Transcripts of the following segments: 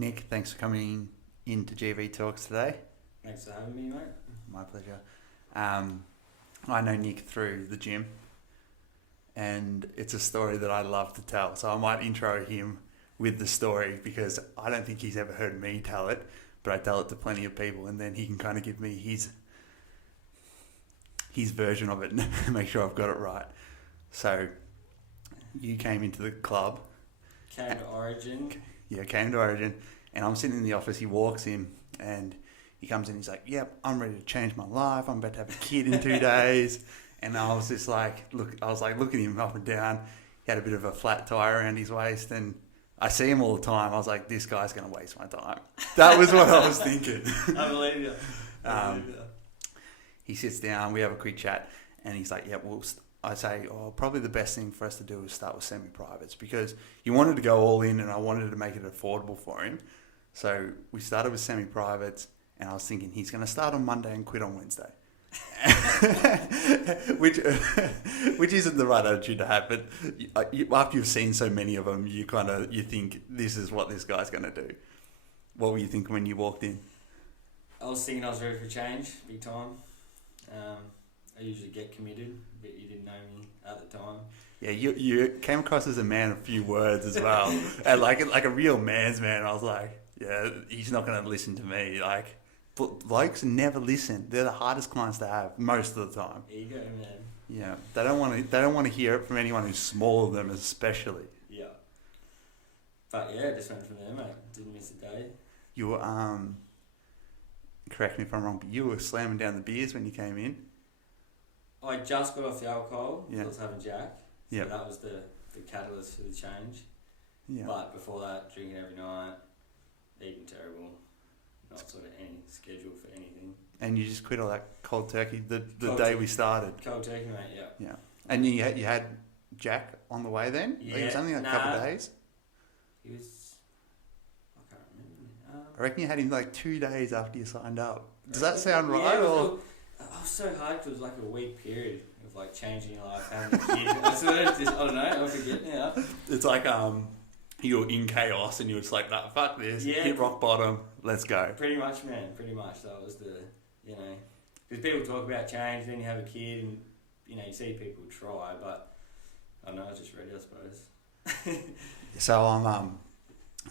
Nick, thanks for coming into GV Talks today. Thanks for having me, mate. My pleasure. I know Nick through the gym, and it's a story that I love to tell. So I might intro him with the story because I don't think he's ever heard me tell it, but I tell it to plenty of people, and then he can kind of give me his version of it and make sure I've got it right. So you came into the club. Came to Origin. Yeah, came to Origin, and I'm sitting in the office. He walks in, and he comes in. He's like, "Yep, I'm ready to change my life. I'm about to have a kid in 2 days." And I was just like, looking him up and down. He had a bit of a flat tire around his waist, and I see him all the time. I was like, "This guy's going to waste my time." That was what I was thinking. I believe you. He sits down. We have a quick chat, and he's like, "Yeah, I say, probably the best thing for us to do is start with semi-privates because you wanted to go all in and I wanted to make it affordable for him." So we started with semi-privates, and I was thinking he's going to start on Monday and quit on Wednesday. which isn't the right attitude to have, but after you've seen so many of them, you think this is what this guy's going to do. What were you thinking when you walked in? I was thinking I was ready for change, big time. I usually get committed, but you didn't know me at the time. Yeah, you came across as a man of few words as well, and like a real man's man. I was like, yeah, he's not going to listen to me. Like, blokes never listen. They're the hardest clients to have most of the time. Ego, man. Yeah, they don't want to hear it from anyone who's smaller than them, especially. Yeah. But yeah, just went from there, mate. Didn't miss a day. You were correct me if I'm wrong, but you were slamming down the beers when you came in. I just got off the alcohol. Yeah. I was having Jack. So Yeah. that was the catalyst for the change. Yeah. But before that, drinking every night, eating terrible, not sort of any schedule for anything. And you just quit all that cold turkey the Cold day turkey. we started. Cold turkey, mate, yeah. Yeah. And you had Jack on the way then? Yeah. Like it was only a couple of days? He was... I can't remember. I reckon you had him like 2 days after you signed up. Does that sound right? Yeah, or? I was so hard because it was like a week period of like changing your life, having a kid. I don't know, I forget now. It's like you were in chaos and you were just like, nah, fuck this, Yeah. hit rock bottom, let's go. Pretty much, man, pretty much. That was the, because people talk about change, then you have a kid and, you see people try, but I don't know, I was just ready, I suppose. So I'm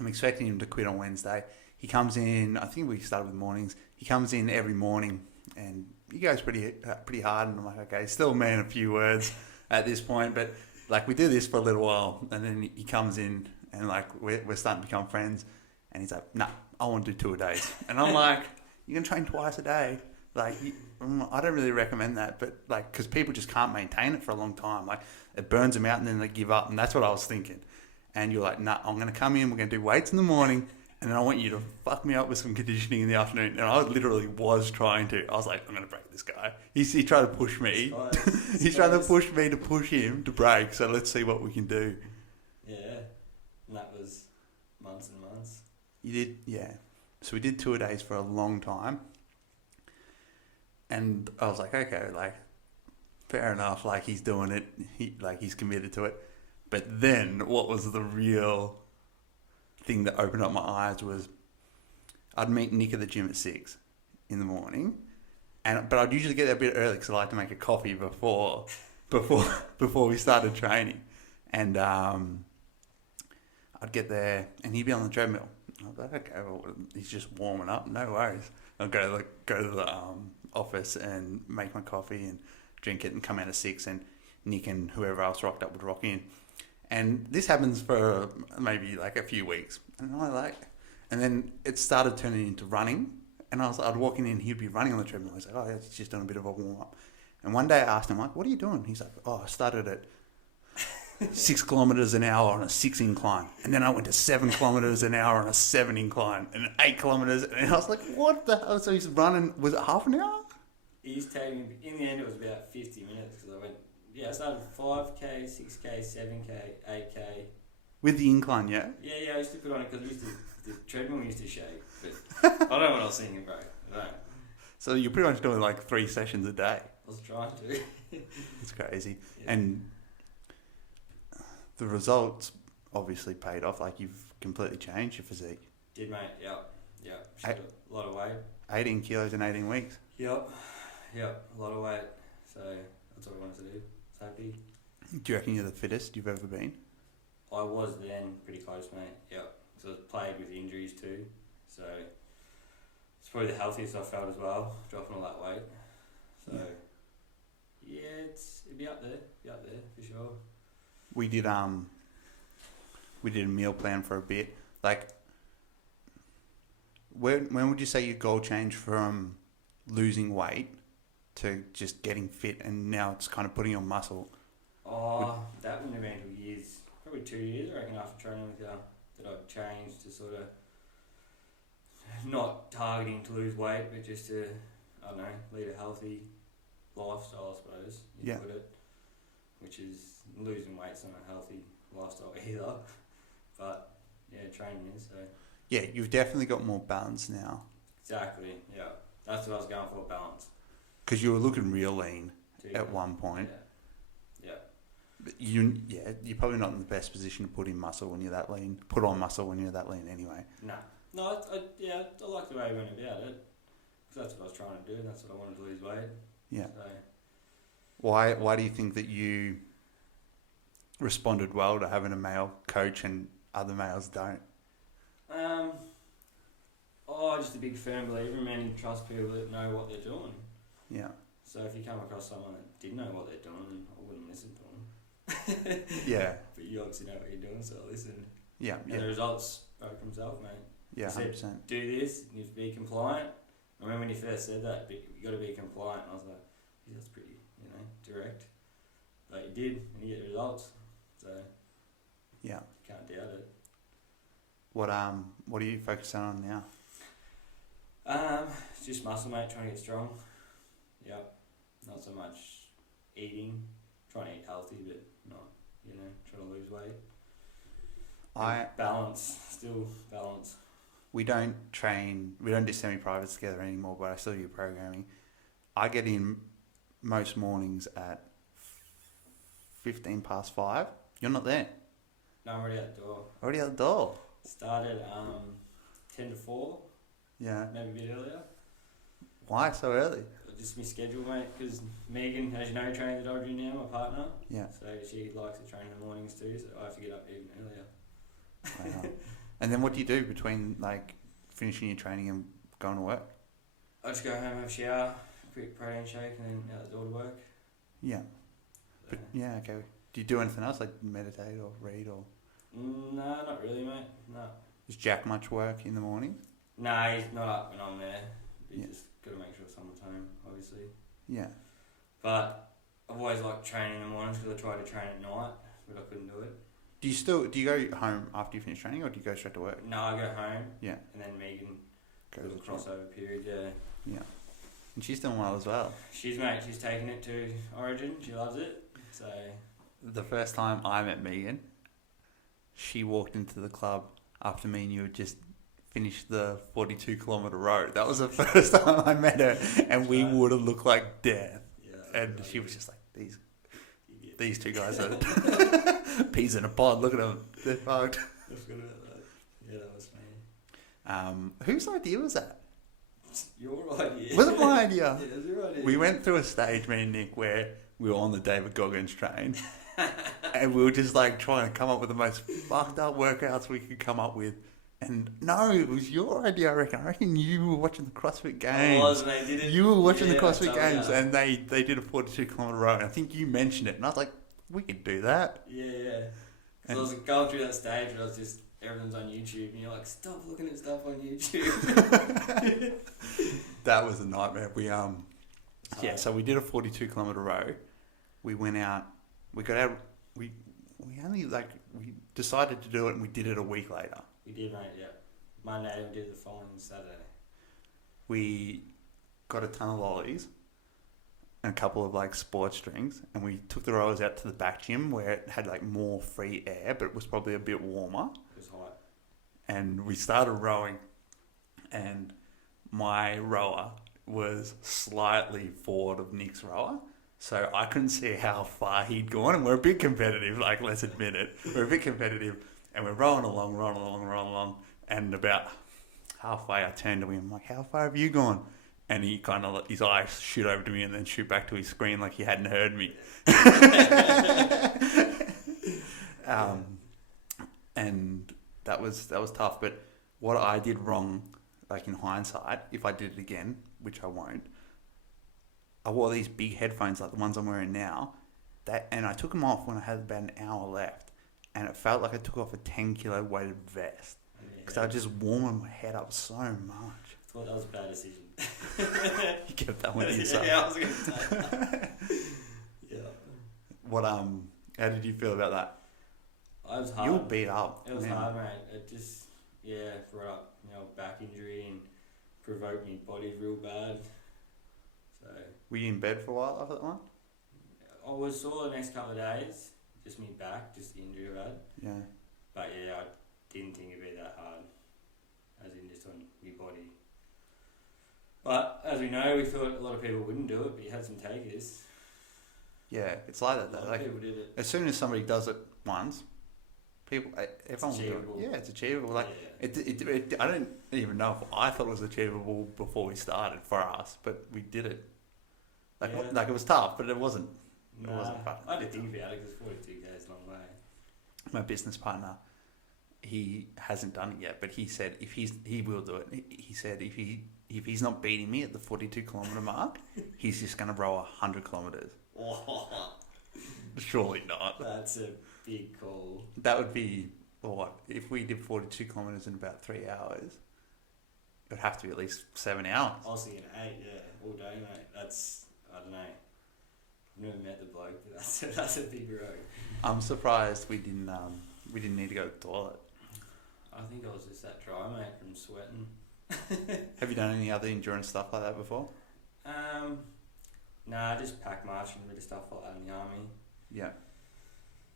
expecting him to quit on Wednesday. He comes in, I think we started with mornings, he comes in every morning and he goes pretty hard, and I'm like, okay, still a man of few words at this point, but like we do this for a little while, and then he comes in and like we're starting to become friends, and he's like, nah, I want to do 2 a days, and I'm like, you can train twice a day, like I don't really recommend that, but like because people just can't maintain it for a long time, like it burns them out and then they give up, and that's what I was thinking. And you're like, nah, I'm going to come in, we're going to do weights in the morning, and then I want you to fuck me up with some conditioning in the afternoon. And I literally was trying to. I was like, I'm going to break this guy. He tried to push me. He's trying to push me to push him to break. So let's see what we can do. Yeah. And that was months and months. You did? Yeah. So we did 2 a days for a long time. And I was like, okay, like, fair enough. Like, he's doing it. He's committed to it. But then what was the real thing that opened up my eyes was I'd meet Nick at the gym at 6 in the morning, but I'd usually get there a bit early because I like to make a coffee before we started training, and I'd get there and he'd be on the treadmill. I was like, okay, well, he's just warming up, no worries. I'll go to the office and make my coffee and drink it and come out at 6, and Nick and whoever else rocked up would rock in. And this happens for maybe like a few weeks. And then it started turning into running. And I'd walk in and he'd be running on the treadmill. He's like, oh, it's just doing a bit of a warm up. And one day I asked him, like, what are you doing? He's like, oh, I started at 6 kilometers an hour on a 6 incline. And then I went to 7 kilometers an hour on a 7 incline. And 8 kilometers. And I was like, what the hell? So he's running, was it half an hour? He's taking, in the end it was about 50 minutes because I started 5k, 6k, 7k, 8k. With the incline, yeah? Yeah, I used to put on it because the treadmill used to shake. But I don't know what I was thinking, bro. I don't know. So you're pretty much doing like 3 sessions a day. I was trying to. It's crazy. Yeah. And the results obviously paid off. Like, you've completely changed your physique. Did, mate. Yep. Shed a lot of weight. 18 kilos in 18 weeks. Yep. A lot of weight. So that's what I wanted to do. So happy. Do you reckon you're the fittest you've ever been? I was then pretty close, mate. Yep. So I was plagued with injuries too. So it's probably the healthiest I've felt as well, dropping all that weight. So yeah, it'd be up there. For sure. We did a meal plan for a bit. Like, when would you say your goal changed from losing weight to just getting fit, and now it's kind of putting on muscle? That wouldn't have been until years, probably 2 years, I reckon, after training with you, that I've changed to sort of not targeting to lose weight, but just to, I don't know, lead a healthy lifestyle, I suppose, you put it, which is losing weight's not a healthy lifestyle either, but yeah, training is, so. Yeah, you've definitely got more balance now. Exactly, yeah. That's what I was going for, balance. Because you were looking real lean at one point. Yeah. But you're probably not in the best position to put in muscle when you're that lean. Put on muscle when you're that lean anyway. No, I like the way I went about it. Because that's what I was trying to do, and that's what I wanted to lose weight. Yeah. So. Why do you think that you responded well to having a male coach and other males don't? Just a big firm believer, man. You trust people that know what they're doing. Yeah. So if you come across someone that didn't know what they're doing, I wouldn't listen to them. Yeah. But you obviously know what you're doing, so listen. Yeah. And the results spoke for themselves, mate. Yeah, 100%. Do this, you have to be compliant. I remember when you first said that, but you got to be compliant. And I was like, yeah, that's pretty, direct. But you did, and you get the results. So yeah, you can't doubt it. What are you focusing on now? It's just muscle, mate, trying to get strong. Yep. Not so much eating. Trying to eat healthy, but not, trying to lose weight. Still balance. We don't do semi-privates together anymore, but I still do programming. I get in most mornings at 5:15. You're not there. No, I'm already out the door. Already out the door? Started 10 to 4. Yeah. Maybe a bit earlier. Why so early? Just my schedule, mate, because Megan, as you know, trains at Audrey now, my partner. Yeah. So she likes to train in the mornings too, so I have to get up even earlier. Wow. And then what do you do between, finishing your training and going to work? I just go home, have a shower, quick protein shake, and then out the door to work. Yeah. So. But, okay. Do you do anything else, like meditate or read or...? No, not really, mate. No. Does Jack much work in the morning? Nah, he's not up when I'm there. You Yeah. just got to make sure someone's home, obviously. Yeah. But I've always liked training in the mornings because I tried to train at night, but I couldn't do it. Do you go home after you finish training, or do you go straight to work? No, I go home. Yeah. And then Megan, Go little to the gym. crossover period, yeah. Yeah. And she's doing well as well. She's taking it to Origin. She loves it. So The first time I met Megan, she walked into the club after me and you had just finished the 42-kilometre road. That was the first time I met her, and we would have looked like death. Yeah. And she was just like, these two guys are peas in a pod. Look at them. They're fucked. I forgot about that. Yeah, that was me. Whose idea was that? Your idea. Was it my idea? Yeah, it was your idea. We went through a stage, me and Nick, where we were on the David Goggins train. And we were just trying to come up with the most fucked up workouts we could come up with. And no, it was your idea, I reckon. I reckon you were watching the CrossFit Games. I was, mate. Did it? You were watching the I CrossFit told Games, you. and they did a 42-kilometre road. And I think you mentioned it, and I was like, we could do that. Yeah. Because I was going through that stage where I was just, everything's on YouTube, and you're like, stop looking at stuff on YouTube. That was a nightmare. So we did a 42-kilometre road. We went out, we got out, we decided to do it, and we did it a week later. We did, mate, yeah. Monday, we did it the following Saturday. We got a ton of lollies and a couple of sports drinks, and we took the rowers out to the back gym where it had more free air, but it was probably a bit warmer. It was hot. And we started rowing, and my rower was slightly forward of Nick's rower, so I couldn't see how far he'd gone, and we're a bit competitive, let's admit it. We're a bit competitive, and we're rolling along, And about halfway, I turned to him. I'm like, "How far have you gone?" And he kind of his eyes shoot over to me and then shoot back to his screen like he hadn't heard me. And that was tough. But what I did wrong, like in hindsight, if I did it again, which I won't, I wore these big headphones like the ones I'm wearing now. And I took them off when I had about an hour left, and it felt like I took off a 10-kilo weighted vest because I was just warming my head up so much. I thought that was a bad decision. You kept that one to yourself. Yeah, I was going to say that. Yeah. What how did you feel about that? It was hard. You were beat up. It was hard, mate. It just brought up back injury and provoked me body real bad. So. Were you in bed for a while after that one? I was sore the next couple of days. Just me back, just the injury I had. Yeah. But yeah, I didn't think it'd be that hard, as in just on my body. But as we know, we thought a lot of people wouldn't do it, but you had some takers. Yeah, it's like that though. A lot of people did it. As soon as somebody does it once, everyone will do it. Yeah, it's achievable. Like it, I don't even know if I thought it was achievable before we started for us, but we did it. Like it was tough, but it wasn't. It wasn't fun. I did think about it because 42k is a long way. My business partner, he hasn't done it yet, but he said he will do it. He said if he's not beating me at the 42-kilometre mark, he's just going to row 100 kilometres. Surely not. That's a big call. That would be what if we did 42 kilometres in about 3 hours. It would have to be at least 7 hours. I was thinking 8, all day, mate. That's I don't know. I've never met the bloke, but that's a big road. I'm surprised we didn't need to go to the toilet. I think I was just that dry, mate, from sweating. Have you done any other endurance stuff like that before? Nah, just pack marching, a bit of stuff like that in the army. Yeah.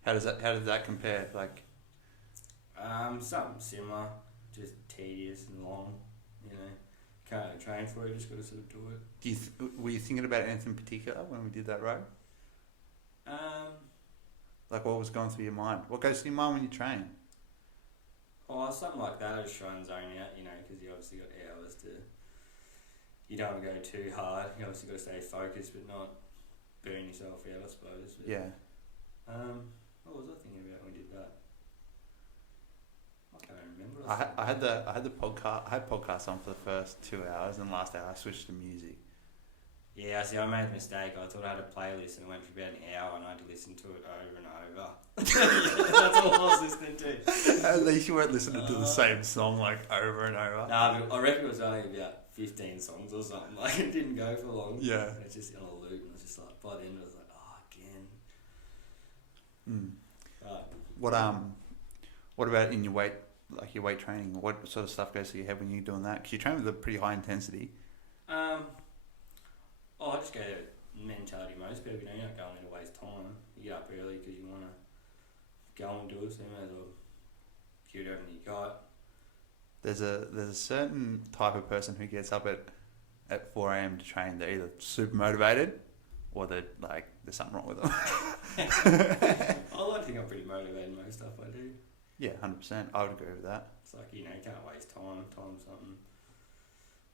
How does that compare? Like, something similar, just tedious and long. Can't train for it. Just got to sort of do it. Were you thinking about anything particular when we did that road? Like, what was going through your mind? What goes through your mind when you train? Oh, something like that. I just try and zone out, because you obviously got hours to. You don't want to go too hard. You obviously got to stay focused, but not burn yourself out, I suppose. But, yeah. What was I thinking about when we did that? I can't remember. I had the podcast. I had podcasts on for the first 2 hours, and last hour I switched to music. Yeah, see, I made a mistake. I thought I had a playlist, and it went for about an hour, and I had to listen to it over and over. That's all I was listening to. At least you weren't listening to the same song like over and over. Nah, I reckon it was only about 15 songs or something. Like, it didn't go for long. Yeah. It was just in a loop, and I was just like, by the end, I was like, again. What about in your weight training? What sort of stuff goes through your head when you're doing that? Because you train with a pretty high intensity. I just go mentality most people. You're not going there to waste time. You get up early because you want to go and do it, so you may as well give it everything you got. There's a certain type of person who gets up at 4 a.m. to train. They're either super motivated or they're like, there's something wrong with them. I like to think I'm pretty motivated in most stuff I do. Yeah, 100%. I would agree with that. It's like, you can't waste time. Time's something.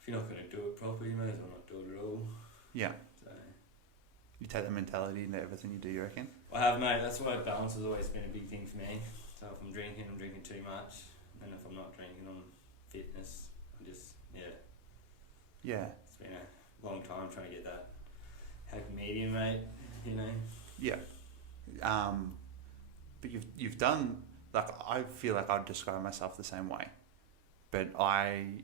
If you're not going to do it properly, you may as well not do it at all. Yeah. So you take that mentality into everything you do, you reckon? I have, mate. That's why balance has always been a big thing for me. So if I'm drinking too much. And if I'm not drinking, I'm fitness. Yeah. It's been a long time trying to get that happy medium, mate. Yeah. But you've done, like, I feel like I'd describe myself the same way, but I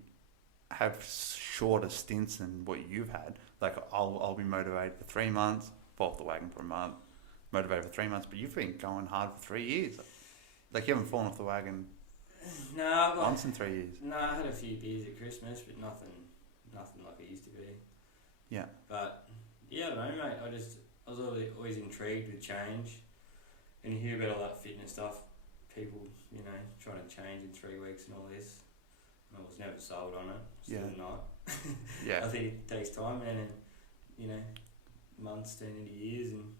have shorter stints than what you've had. Like, I'll be motivated for 3 months, fall off the wagon for a month, motivated for 3 months, but you've been going hard for 3 years. Like, you haven't fallen off the wagon once in 3 years. No, I had a few beers at Christmas, but nothing like it used to be. Yeah. But yeah, I don't know, mate. I was always intrigued with change, and you hear about all that fitness stuff. People, trying to change in 3 weeks and all this. I was never sold on it. Still not. Yeah. I think it takes time, man, and months turn into years, and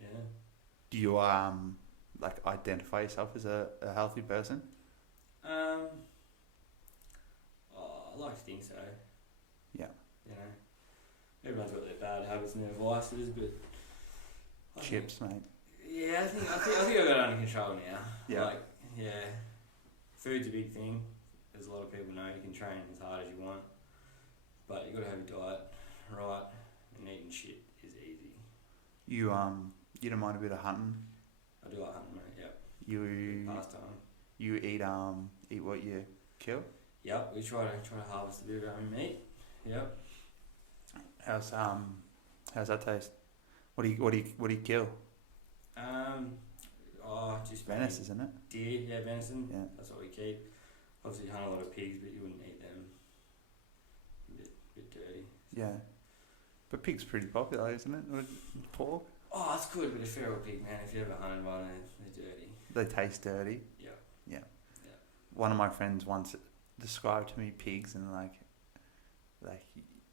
yeah. Do you identify yourself as a healthy person? I like to think so. Yeah. You know, everyone's got their bad habits and their vices, but Chips, mate. Yeah, I think I got it under control now. Yeah. Like, yeah, food's a big thing. As a lot of people know, you can train as hard as you want, but you got to have your diet right, and eating shit is easy. You don't mind a bit of hunting? I do like hunting, mate. Yep. You Pastime. You eat what you kill? Yep. We try to harvest a bit of our own meat. Yep. How's that taste? What do you kill? Just Venison, isn't it? deer. Yeah, venison. Yeah. That's what we keep. Obviously, you hunt a lot of pigs, but you wouldn't eat them. A bit dirty. Yeah. But pig's pretty popular, isn't it? Or pork? Oh, it's good with a feral pig, man. If you ever hunted one, they're dirty. They taste dirty. Yeah. Yeah. Yeah. One of my friends once described to me pigs and like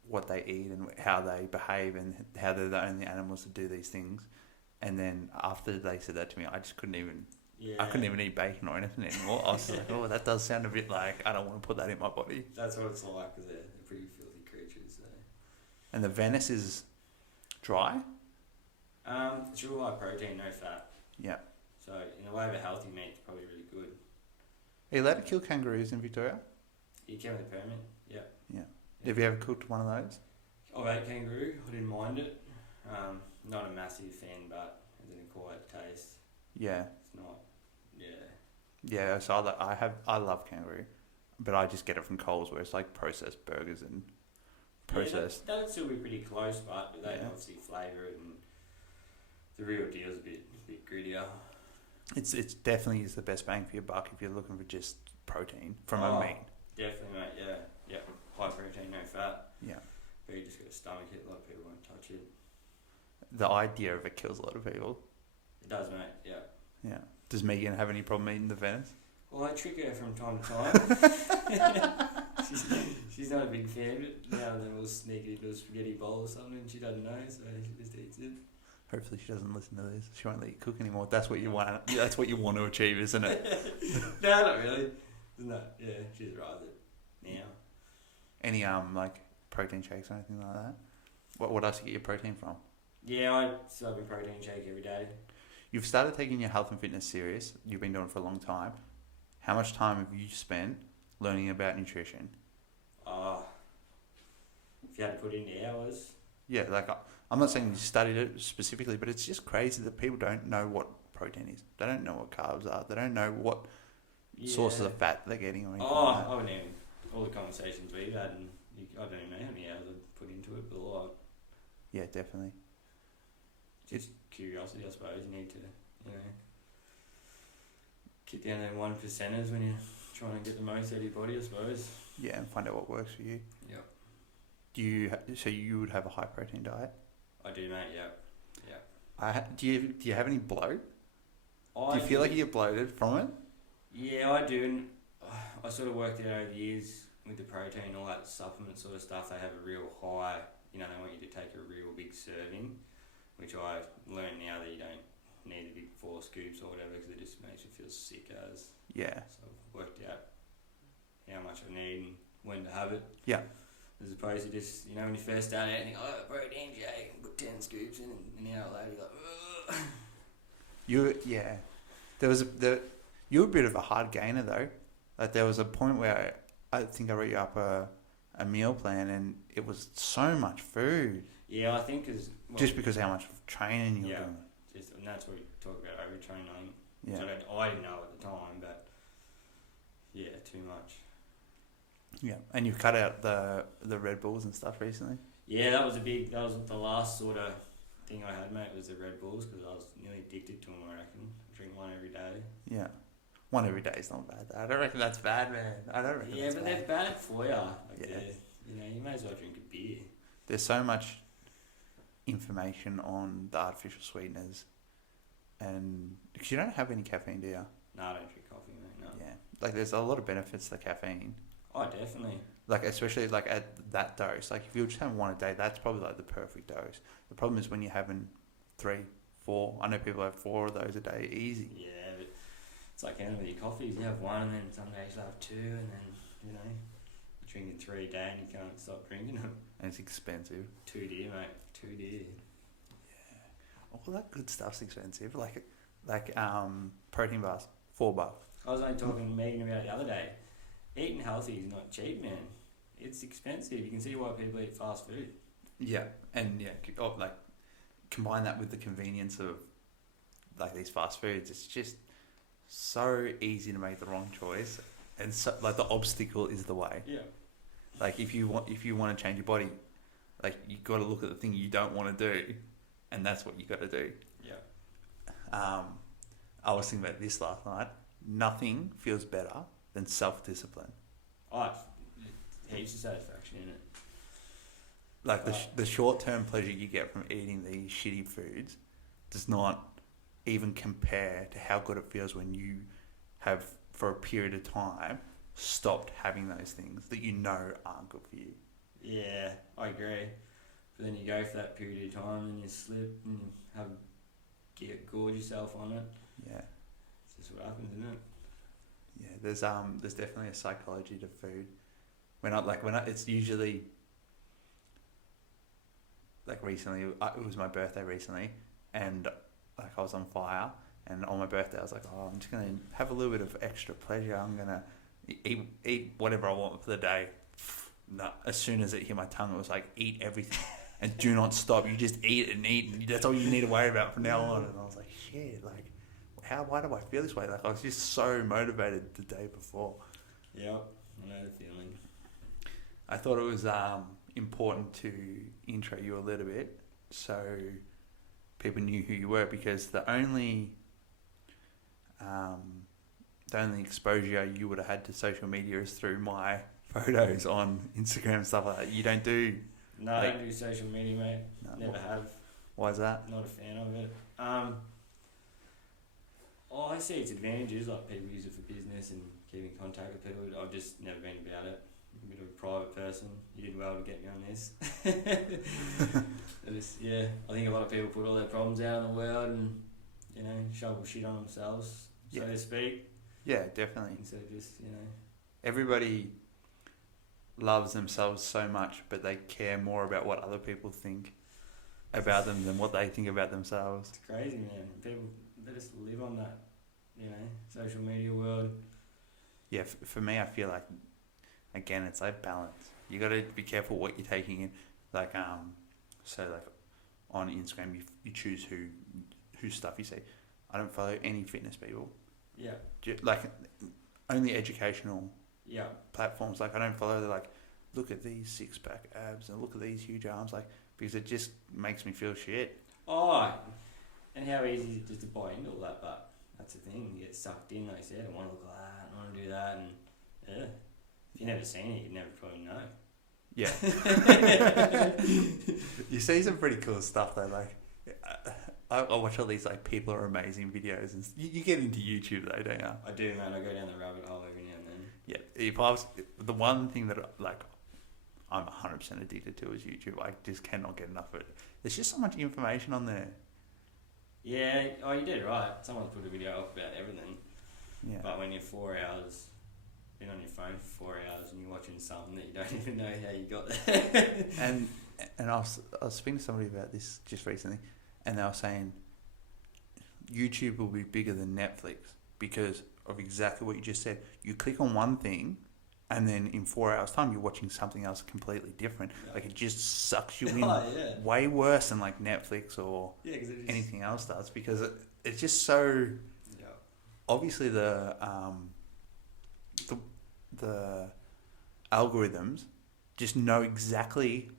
what they eat and how they behave and how they're the only animals to do these things. And then after they said that to me, I just couldn't even. Yeah. I couldn't even eat bacon or anything anymore. I was like, oh, that does sound a bit like I don't want to put that in my body. That's what it's like, because they're pretty filthy creatures. So. And the venison is dry? It's real high protein, no fat. Yeah. So in the way of a healthy meat, it's probably really good. Are you allowed to kill kangaroos in Victoria? You can with a permit, yeah. Yeah. Have you ever cooked one of those? I've ate kangaroo, I didn't mind it. Not a massive fan, but it's an acquired taste. Yeah. It's not, yeah. Yeah, so I love kangaroo, but I just get it from Coles where it's like processed burgers and processed. Yeah, that'd still be pretty close, but they obviously flavour it, and the real deal's a bit grittier. It's definitely is the best bang for your buck if you're looking for just protein from a meat. Definitely, mate. Yeah. High protein, no fat. Yeah. But you just got to stomach it. A lot of people won't touch it. The idea of it kills a lot of people. It does, mate. Yeah. Yeah. Does Megan have any problem eating the venison? Well, I trick her from time to time. she's not a big fan, but now and then we'll sneak it into a spaghetti bowl or something, and she doesn't know, so she just eats it. Hopefully she doesn't listen to this. She won't let you cook anymore. That's what you want. That's what you want to achieve, isn't it? No, not really. No, yeah, she's right with it now. Any like protein shakes or anything like that? What else do you get your protein from? Yeah, I still have a protein shake every day. You've started taking your health and fitness serious. You've been doing it for a long time. How much time have you spent learning about nutrition? If you had to put in the hours. Yeah, like I'm not saying you studied it specifically, but it's just crazy that people don't know what protein is. They don't know what carbs are. They don't know what sources of fat they're getting or anything like that. I wouldn't even, all the conversations we've had, and I don't even know how many hours I've put into it, but a lot. Yeah, definitely. Just curiosity, I suppose. You need to, get down there 1%ers when you're trying to get the most out of your body, I suppose. Yeah, and find out what works for you. Yep. So you would have a high protein diet? I do, mate. Yep. Do you have any bloat? Do you feel like you get bloated from it? Yeah, I do. And I sort of worked out over the years with the protein, all that supplement sort of stuff. They have a real high. They want you to take a real big serving, which I learned now that you don't need the big 4 scoops or whatever, because it just makes you feel sick as. Yeah. So I've worked out how much I need and when to have it. Yeah. As opposed to just, when you first start out, you think, protein shake, and put 10 scoops in, and an hour later you're like, You were a bit of a hard gainer though. Like there was a point where I think I wrote you up a meal plan, and it was so much food. Yeah, I think just because how much training you're doing. And that's what we talk about, overtraining. Yeah. So I didn't know at the time, but yeah, too much. Yeah, and you cut out the Red Bulls and stuff recently. Yeah, that was the last sort of thing I had, mate, was the Red Bulls, because I was nearly addicted to them, I reckon. I drink one every day. Yeah. One every day is not bad. I don't reckon that's bad, man. I don't reckon that's bad. Yeah, but they're bad for you. Yeah. You may as well drink a beer. There's so much information on the artificial sweeteners, and because you don't have any caffeine, do you? No, I don't drink coffee, mate, no. Yeah. Like there's a lot of benefits to caffeine. Oh, definitely. Like especially like at that dose. Like if you're just having one a day, that's probably like the perfect dose. The problem is when you're having 3, 4. I know people have 4 of those a day, easy. Yeah, but it's like anything with your coffees. You have one, and then some days you have 2, and then, you drinking 3 a day and you can't stop drinking them. And it's expensive. 2 dear, mate. 2 dear. All that good stuff's expensive. Like protein bars, $4. I was only talking to Megan about it the other day. Eating healthy is not cheap, man. It's expensive. You can see why people eat fast food. Yeah, and like combine that with the convenience of like these fast foods. It's just so easy to make the wrong choice, and so like the obstacle is the way. Yeah. Like if you want to change your body, like you got to look at the thing you don't want to do, and that's what you got to do. Yeah. I was thinking about this last night. Nothing feels better than self-discipline. Oh, heaps of satisfaction in it. Like the short-term pleasure you get from eating these shitty foods does not even compare to how good it feels when you have, for a period of time, stopped having those things that you know aren't good for you. Yeah, I agree. But then you go for that period of time and you slip and you gorge yourself on it. Yeah. It's just what happens, isn't it? Yeah, there's definitely a psychology to food. It's usually like recently. It was my birthday recently, and like I was on fire. And on my birthday, I was like, "Oh, I'm just gonna have a little bit of extra pleasure. I'm gonna eat whatever I want for the day." No, as soon as it hit my tongue, it was like, "Eat everything, and do not stop. You just eat and eat, and that's all you need to worry about from now on." And I was like, "Shit, like, why do I feel this way?" Like I was just so motivated the day before. Yep, I know the feeling. I thought it was important to intro you a little bit so people knew who you were, because the only exposure you would have had to social media is through my photos on Instagram and stuff like that. You don't do... No, I don't do social media, mate. No, Never have. Why is that? Not a fan of it. I see its advantages, like people use it for business and keeping contact with people. I've just never been about it. I'm a bit of a private person. You did well to get me on this. I think a lot of people put all their problems out in the world and, shovel shit on themselves, so to speak. Yeah, definitely. Instead of just, Everybody loves themselves so much, but they care more about what other people think about them than what they think about themselves. It's crazy, man. People, they just live on that, social media world. Yeah, for me, I feel like, again, it's like balance. You got to be careful what you're taking in. Like, so like on Instagram, you choose whose stuff you see. I don't follow any fitness people. Yeah. Like, only educational Yeah. platforms. Like, I don't follow the, like, look at these six-pack abs and look at these huge arms, like, because it just makes me feel shit. Oh, and how easy is it just to buy into all that, but that's the thing, you get sucked in, like I said, I want to look like that, I want to do that, and yeah, if you've never seen it, you'd never probably know. Yeah. You see some pretty cool stuff though, like, I watch all these, like, people are amazing videos, and you get into YouTube though, don't you? I do, man, I go down the rabbit hole every now and then. Yeah, if I was, the one thing that, like, I'm 100% addicted to is YouTube. I just cannot get enough of it. There's just so much information on there. Yeah, you did right. Someone's put a video up about everything. Yeah. But when you're 4 hours, been on your phone for 4 hours and you're watching something that you don't even know how you got there. and I was speaking to somebody about this just recently, and they were saying YouTube will be bigger than Netflix because of exactly what you just said. You click on one thing, and then in 4 hours' time, you're watching something else completely different. Yeah. Like, it just sucks you in way worse than, like, Netflix or anything else does, because it's just so... Yeah. Obviously, the algorithms just know exactly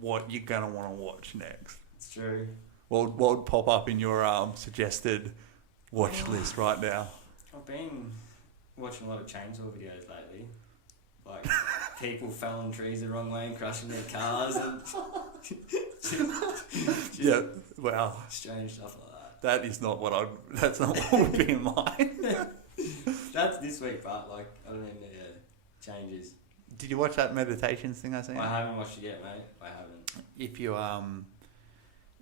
what you're going to want to watch next. It's true. What would pop up in your suggested watch list right now? I've been watching a lot of chainsaw videos lately. Like, people felling trees the wrong way and crushing their cars and... Yeah, wow. Strange stuff like that. That's not what would be in mine. That's this week, but, like, I don't even know changes. Did you watch that meditations thing I seen? I haven't watched it yet, mate. I haven't.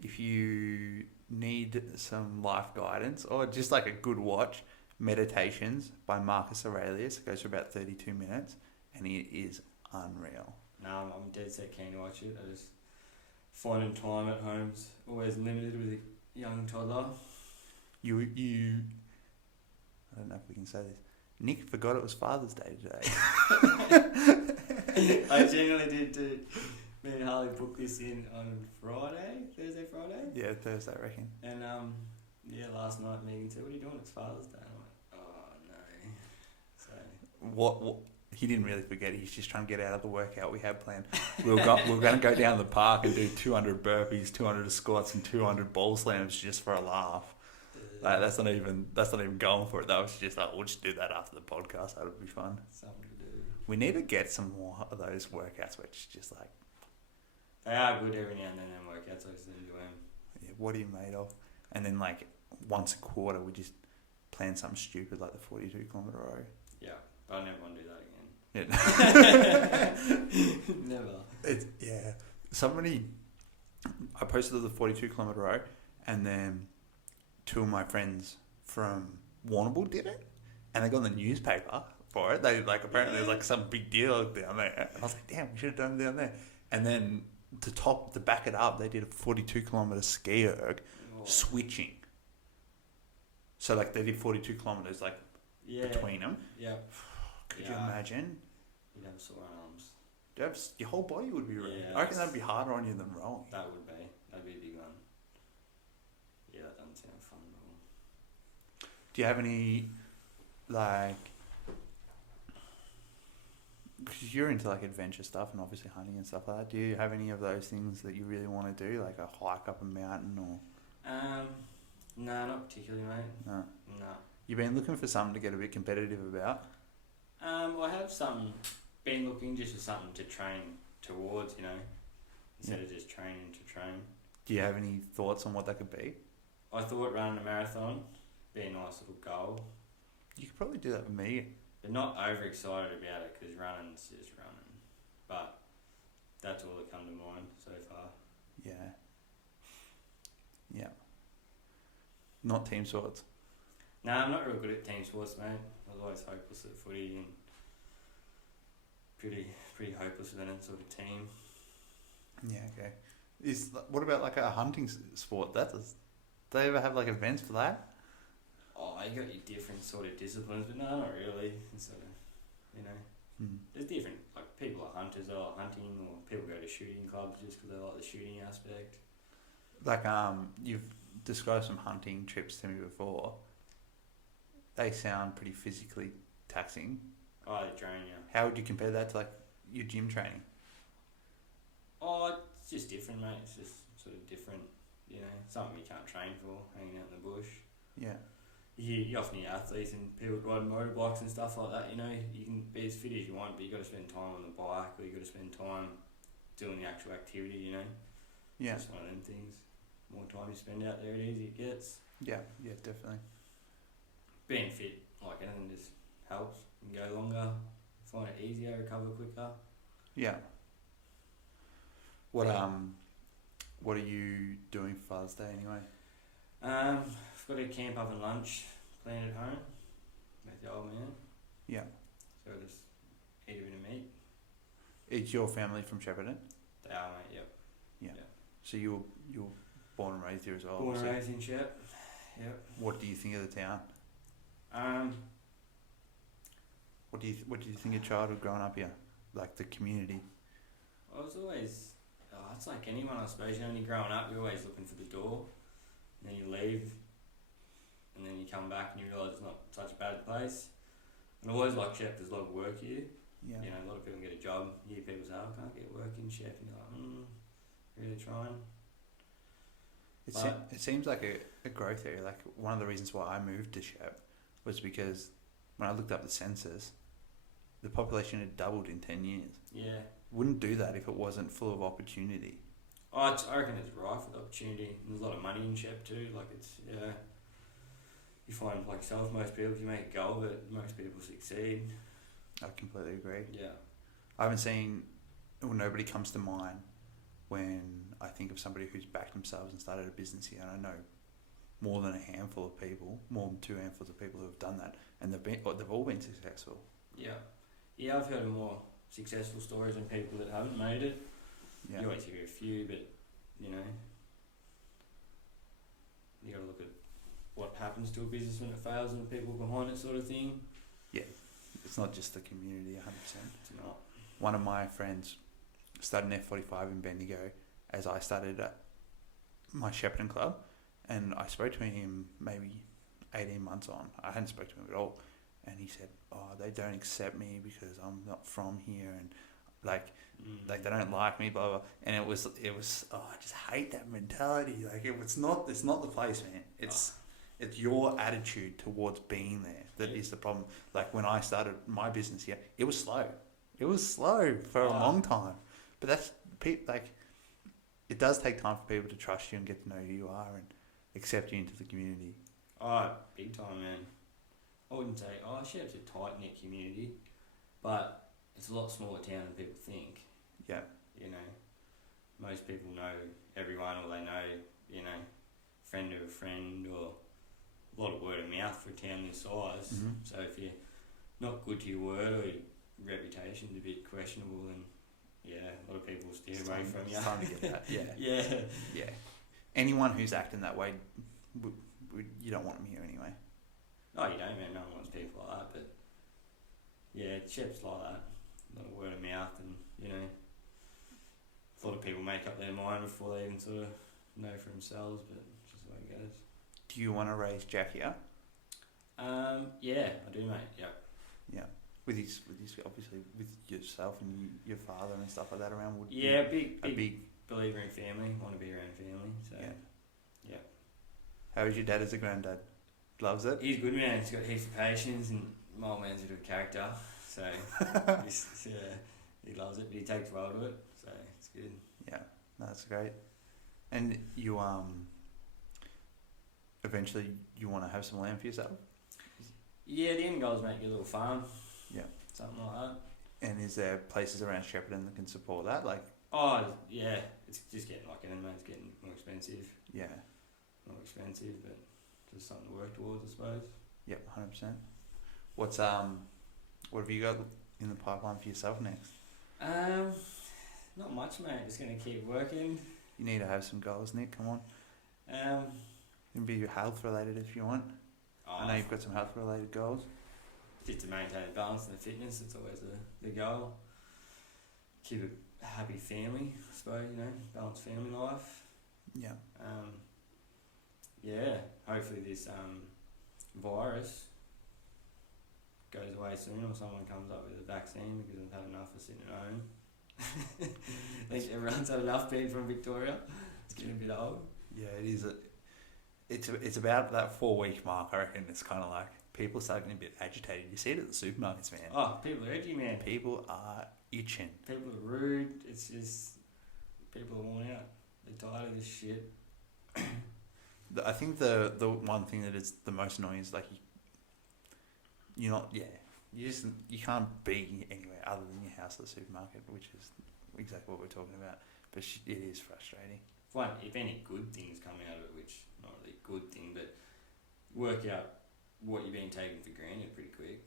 If you need some life guidance or just like a good watch, Meditations by Marcus Aurelius. It goes for about 32 minutes. And it is unreal. No, I'm dead set keen to watch it. I just finding time at home's always limited with a young toddler. You, I don't know if we can say this. Nick forgot it was Father's Day today. I genuinely did too. Me and Harley booked this in on Thursday, Friday. Yeah, Thursday, I reckon. And last night meeting said, "What are you doing? It's Father's Day." I'm like, "Oh no." So What? He didn't really forget. He's just trying to get out of the workout we had planned. We're going to go down to the park and do 200 burpees, 200 squats, and 200 ball slams just for a laugh. Like, that's not even going for it. That was just like, we'll just do that after the podcast. That would be fun. something to do. We need to get some more of those workouts, which is just like, They are good every now and then. Them workouts, I just enjoy them. yeah, what are you made of? And then like once a quarter, we just plan something stupid like the 42-kilometre row. Yeah, but I never want to do that again. Yeah. Never. Somebody, I posted the 42-kilometre row, and then two of my friends from Warrnambool did it, and they got in the newspaper for it. They apparently there's like some big deal down there. And I was like, damn, we should have done it down there. And then to back it up, they did a 42-kilometre ski erg switching. So like they did 42 kilometres between them. Yeah. Could you imagine? You'd have sore arms. Your whole body would be red. Yeah, I reckon that'd be harder on you than rowing. That would be. That'd be a big one. Yeah, that doesn't sound fun at all. Do you have any, because you're into adventure stuff and obviously hunting and stuff like that, do you have any of those things that you really want to do, like a hike up a mountain or? No, not particularly, mate. No. No. You've been looking for something to get a bit competitive about? Well, I have been looking just for something to train towards, instead of just training to train. Do you have any thoughts on what that could be? I thought running a marathon be a nice little goal. You could probably do that with me. But not overexcited about it because running's just running. But that's all that come to mind so far. Yeah. Yeah. Not team sports? No, I'm not real good at team sports, mate. I was always hopeless at footy and pretty hopeless with any sort of team. Yeah, okay. What about a hunting sport? Do they ever have events for that? Oh, you got your different sort of disciplines, but no, not really. It's sort of, there's different, people are hunters, they like hunting, or people go to shooting clubs just because they like the shooting aspect. You've described some hunting trips to me before. They sound pretty physically taxing. Oh, they drain you. How would you compare that to your gym training? Oh, it's just different, mate. It's just sort of different, something you can't train for, hanging out in the bush. Yeah. You often hear athletes and people riding motorbikes and stuff like that, you can be as fit as you want, but you got to spend time on the bike, or you got to spend time doing the actual activity, Yeah. It's one of them things. More time you spend out there, the easier it gets. Yeah, definitely. Being fit, like anything, just helps. You can go longer, find it easier, recover quicker. Yeah. What are you doing for Father's Day anyway? I've got to camp up and lunch planned at home with the old man. Yeah. So I'll just eat a bit of meat. Is your family from Shepparton? They are, mate, yep. Yeah. So you were born and raised here as well? Born and raised in Shep. Yep. What do you think of the town? What do you think of childhood growing up here? The community? I was always, it's like anyone, I suppose. When you're growing up, you're always looking for the door. And then you leave. And then you come back and you realise it's not such a bad place. And I always like Shep, there's a lot of work here. Yeah. A lot of people get a job. You hear people say, I can't get work in Shep. And you're like, really trying. It seems like a growth area. One of the reasons why I moved to Shep was because when I looked up the census, the population had doubled in 10 years. Yeah. Wouldn't do that if it wasn't full of opportunity. I reckon it's rife with opportunity. There's a lot of money in Shep too. You find yourself, most people, if you make a go of it, most people succeed. I completely agree. Yeah. I haven't seen, nobody comes to mind when I think of somebody who's backed themselves and started a business here. And I know more than a handful of people, more than 2 handfuls of people who have done that, and they've all been successful. Yeah. Yeah, I've heard of more successful stories and people that haven't made it. Yeah. You always hear a few, but you know, you got to look at what happens to a business when it fails and the people behind it, sort of thing. Yeah, it's not just the community, 100%. It's not. One of my friends started an F45 in Bendigo as I started at my Shepparton club, and I spoke to him maybe 18 months on. I hadn't spoken to him at all, and he said, "Oh, they don't accept me because I'm not from here, and like they don't like me, blah blah." And it was. Oh, I just hate that mentality. Like it's not the place, man. It's your attitude towards being there that is the problem. Like when I started my business here, it was slow. It was slow for a long time, but that's like it does take time for people to trust you and get to know who you are and accept you into the community. Oh, big time, man. I wouldn't say, Shep's a tight-knit community, but it's a lot smaller town than people think. Yeah. You know, most people know everyone, or they know, you know, friend of a friend, or a lot of word of mouth for a town this size. Mm-hmm. So if you're not good to your word or your reputation's a bit questionable, then yeah, a lot of people steer away from you. It's time to get that. Yeah. Yeah. Anyone who's acting that way, you don't want them here anyway. No, you don't, man. No one wants people like that. But yeah, Shep's like that. A lot of word of mouth, and you know, a lot of people make up their mind before they even sort of know for themselves. But it's just the way it goes. Do you want to raise Jack here? Yeah, I do, mate. Yep. Yeah. With his obviously with yourself and your father and stuff like that around. Would Yeah, be big believer in family. Want to be around family. So yeah. How is your dad as a granddad? Loves it? He's good, man. He's got heaps of patience, and my old man's a good character. So he loves it, but he takes well to it. So it's good. Yeah, no, that's great. And you eventually you want to have some land for yourself? Yeah, the end goal is make your little farm. Yeah. Something like that. And is there places around Shepparton that can support that? Like, oh yeah, it's just getting it's getting more expensive. Yeah. More expensive, but just something to work towards, I suppose. Yep, 100%. What have you got in the pipeline for yourself next? Not much, mate. Just gonna keep working. You need to have some goals, Nick. Come on. Um, It can be health related if you want. I know you've got some health related goals. Just to maintain the balance and the fitness, it's always the goal. Keep a happy family, I suppose, you know, balanced family life. Yeah. Yeah, hopefully this virus goes away soon, or someone comes up with a vaccine, because I've had enough of sitting at home. I think everyone's had enough being from Victoria. It's getting a bit old. Yeah, it is. It's about that 4-week mark, I reckon. It's kind of like people start getting a bit agitated. You see it at the supermarkets, man. Oh, people are edgy, man. People are itching. People are rude. It's just people are worn out. They're tired of this shit. I think the one thing that is the most annoying is like you can't be anywhere other than your house or the supermarket, which is exactly what we're talking about. But it is frustrating. If any good things come out of it, which not really a good thing, but work out what you're being taken for granted pretty quick.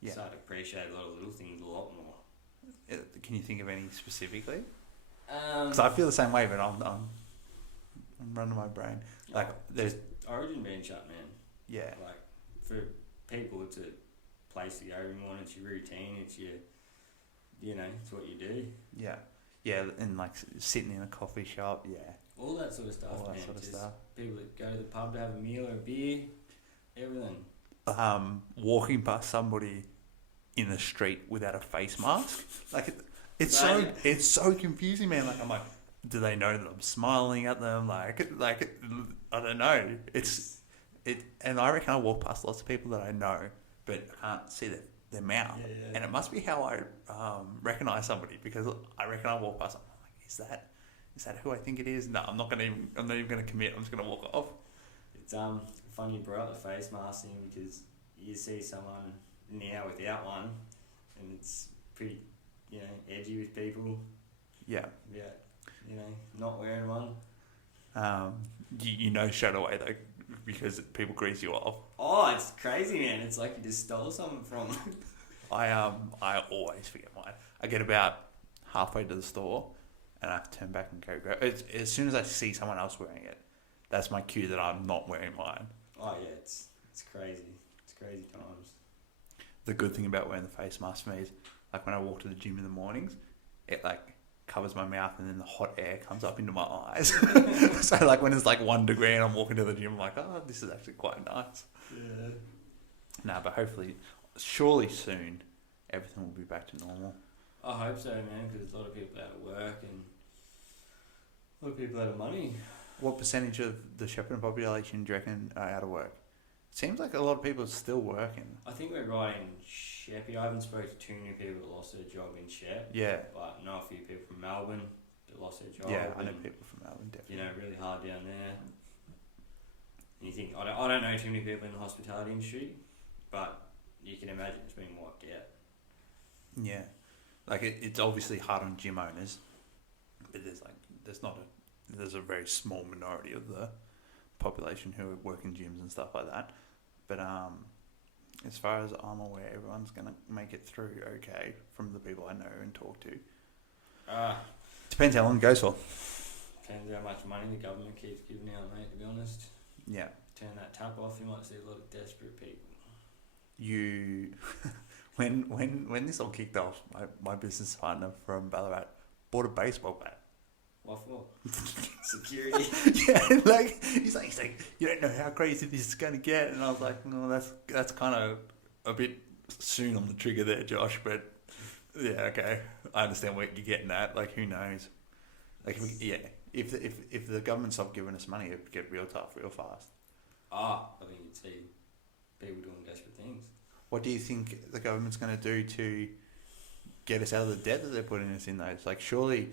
Yeah. Start to appreciate a lot of little things a lot more. Can you think of any specifically? Because I feel the same way, but I'm running my brain. Like there's Origin being shut, man. Yeah. Like for people, it's a place to go every morning. It's your routine. It's your, it's what you do. Yeah. Yeah, and like sitting in a coffee shop. Yeah. All that sort of stuff, All that man. sort of Just stuff. people that go to the pub to have a meal or a beer, everything. Walking past somebody in the street without a face mask, like it's so confusing, man. Like I'm like, do they know that I'm smiling at them? Like I don't know. And I reckon I walk past lots of people that I know, but I can't see their mouth. Yeah. And it must be how I recognise somebody, because I reckon I walk past them, I'm like, is that who I think it is? No, I'm not even gonna commit. I'm just gonna walk off. It's funny you brought up the face mask thing, because you see someone now without one, and it's pretty, edgy with people. Yeah. Yeah. Not wearing one. You know straight away though, because people grease you off. Oh, it's crazy, man. It's like you just stole something from them. I always forget mine. I get about halfway to the store, and I have to turn back and go grab. As soon as I see someone else wearing it, that's my cue that I'm not wearing mine. Oh yeah, it's crazy. It's crazy times. The good thing about wearing the face mask for me is, like when I walk to the gym in the mornings, it like covers my mouth and then the hot air comes up into my eyes. So like when it's like 1 degree and I'm walking to the gym, I'm like, oh, this is actually quite nice. Yeah. No, but hopefully, surely soon, everything will be back to normal. I hope so, man, because there's a lot of people out of work and a lot of people out of money. What percentage of the Shepparton population do you reckon are out of work? It seems like a lot of people are still working. I think we're right in Sheppy. I haven't spoken to too many people that lost their job in Shep. Yeah. But I know a few people from Melbourne that lost their job. Yeah, I know people from Melbourne, definitely. You know, really hard down there. And you think, I don't know too many people in the hospitality industry, but you can imagine it's been wiped out. Yeah. Like, it's obviously hard on gym owners, but there's a very small minority of the population who work in gyms and stuff like that. But as far as I'm aware, everyone's going to make it through okay from the people I know and talk to. Depends how long it goes for. Depends how much money the government keeps giving out, mate, to be honest. Yeah. Turn that tap off, you might see a lot of desperate people. When this all kicked off, my business partner from Ballarat bought a baseball bat. What for? Security. Yeah, like he's like, you don't know how crazy this is going to get, and I was like, no, that's kind of a bit soon on the trigger there, Josh. But yeah, okay, I understand what you're getting at. Like, who knows? Like, if the government stopped giving us money, it would get real tough, real fast. I think you'd see people doing desperate things. What do you think the government's going to do to get us out of the debt that they're putting us in? Though it's like, surely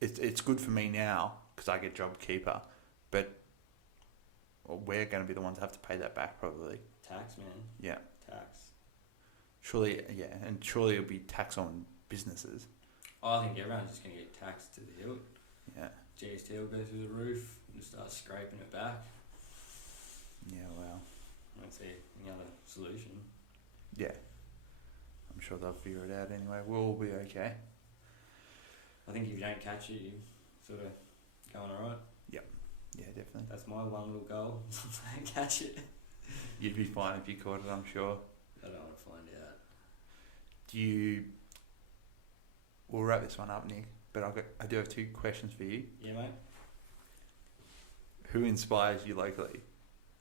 it's good for me now because I get JobKeeper, but we're going to be the ones that have to pay that back probably. Tax, man. Yeah. Tax. Surely, yeah, and surely it'll be tax on businesses. I think everyone's just going to get taxed to the hilt. Yeah. GST will go through the roof and just start scraping it back. Yeah, well. I don't see any other solution. Yeah. I'm sure they'll figure it out anyway. We'll all be okay. I think if you don't catch it, you sort of going alright. Yep. Yeah, definitely. That's my one little goal. Don't catch it. You'd be fine if you caught it, I'm sure. I don't want to find out. We'll wrap this one up, Nick, but I do have 2 questions for you. Yeah, mate. Who inspires you locally?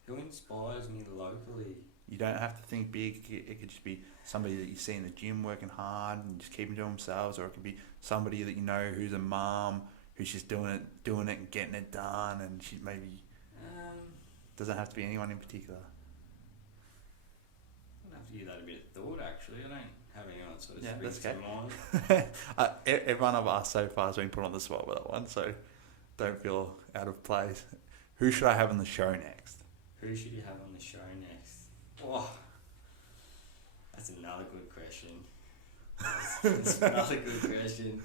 Who inspires me locally? You don't have to think big. It could just be somebody that you see in the gym working hard and just keeping to themselves, or it could be somebody that you know who's a mum who's just doing it and getting it done, and she maybe doesn't have to be anyone in particular. I'll have to give that a bit of thought. Actually, I don't have anyone sort of that's springs okay. to mind. Everyone of us so far has been put on the spot with that one, so don't feel out of place. Who should I have on the show next? Who should you have on the show next? Oh, that's another good question. That's another good question.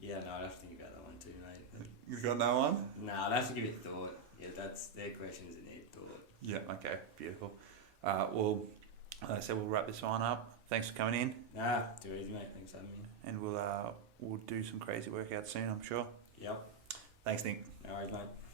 Yeah, no, I'd have to think about that one too, mate. You've got no one? No, I'd have to give it thought. Yeah, that's their questions that need thought. Yeah, okay, beautiful. Well, like I said, we'll wrap this one up. Thanks for coming in. Nah, too easy, mate. Thanks for having me. And we'll do some crazy workouts soon, I'm sure. Yep. Thanks, Nick. No worries, mate.